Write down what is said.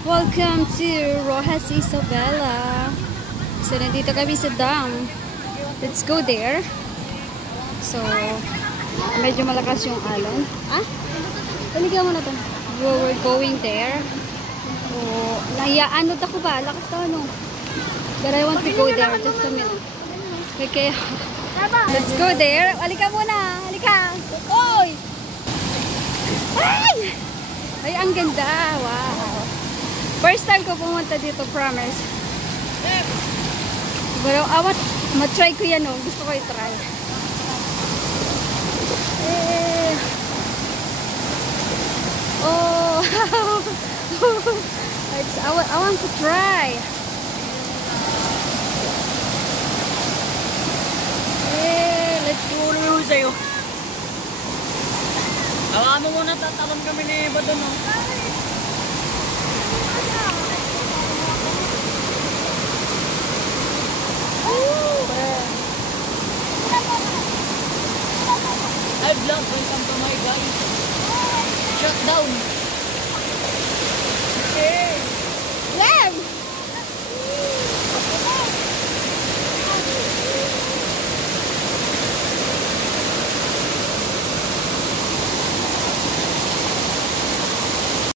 Welcome to Rojas Isabela. So, nandito kami sa dam. Let's go there. So, medyo malakas yung alon. Ah? Taligaw mo na to. We're going there. Oh, naiyaanod ako ba? Lakas to, ano? But I want to go there. Just a minute. Okay. Let's go there. Halika muna. Halika. Oy! Ay! Ay, ang ganda. Wow. First time ko pumunta dito, promise. Pero matry ko yan, oh. Gusto ko i-try. Eh. Oh. I want to try. Eh, let's go na sa'yo. Alam mo muna, tatalon kami ni Badon, no? Hi vlog, welcome to my guys. Shut down.